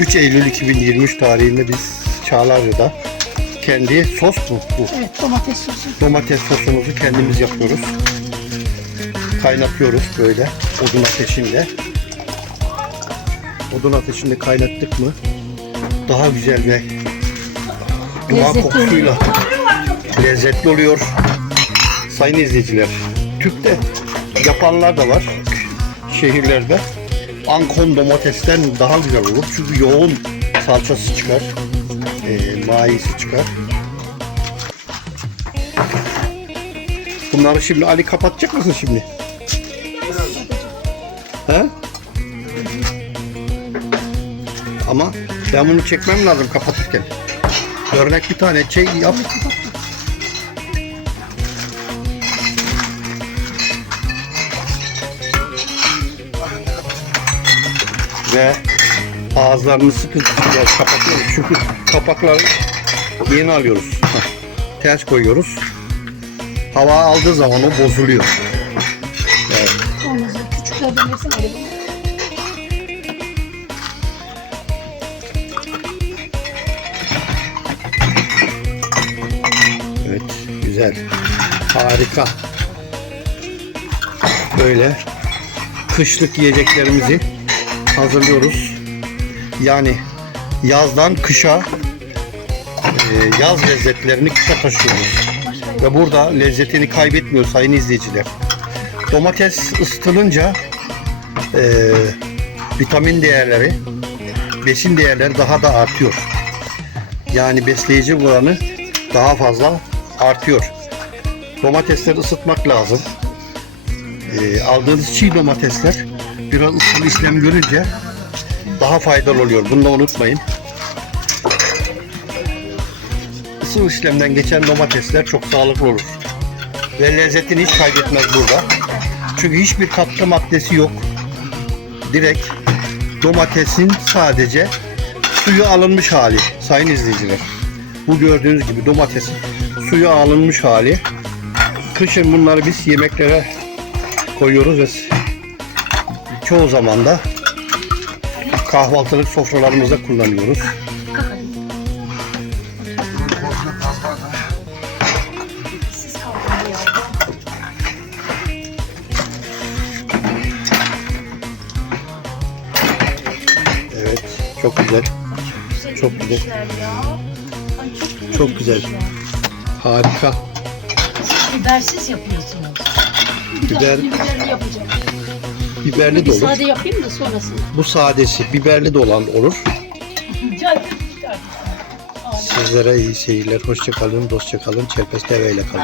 3 Eylül 2023 tarihinde biz Çağlarca'da kendi sos mu bu? Evet domates sosu. Domates sosumuzu kendimiz yapıyoruz. Kaynatıyoruz böyle odun ateşinde. Odun ateşinde kaynattık mı daha güzel ve doğa Lezzetli kokusuyla lezzetli oluyor. Sayın izleyiciler, Türk'te yapanlar da var şehirlerde. Ankon domatesten daha güzel olur. Çünkü yoğun salçası çıkar. E, mayisi çıkar. Bunları şimdi Ali kapatacak mısın şimdi? He? Ama ben bunu çekmem lazım kapatırken. Örnek bir tane şey yap. Ve ağızlarını sıkı sıkı kapatıyoruz. Çünkü kapakları yeni alıyoruz. Ters koyuyoruz. Hava aldığı zaman o bozuluyor. Bana. Evet, güzel. Harika. Böyle kışlık yiyeceklerimizi hazırlıyoruz. Yani yazdan kışa e, yaz lezzetlerini kışa taşıyoruz. Ve burada lezzetini kaybetmiyor sayın izleyiciler. Domates ısıtılınca e, vitamin değerleri, besin değerleri daha da artıyor. Yani besleyici oranı daha fazla artıyor. Domatesleri ısıtmak lazım. Ee, aldığınız çiğ domatesler biraz ısıtma işlemi görünce daha faydalı oluyor. Bunu da unutmayın. Isı işlemden geçen domatesler çok sağlıklı olur. Ve lezzetini hiç kaybetmez burada. Çünkü hiçbir katkı maddesi yok. Direkt domatesin sadece suyu alınmış hali sayın izleyiciler. Bu gördüğünüz gibi domatesin suyu alınmış hali. Kışın bunları biz yemeklere koyuyoruz ve çoğu zaman da kahvaltılık sofralarımızda kullanıyoruz. Evet, çok güzel. Çok güzel. Çok güzel. Harika. Bibersiz yapıyorsunuz. Biber, Biberli yapacağım. Biberli de Bir olur. sade yapayım da sonrasında. Bu sadesi, biberli de olan olur. Sizlere iyi seyirler. Hoşça kalın, dostça kalın. İle kalın.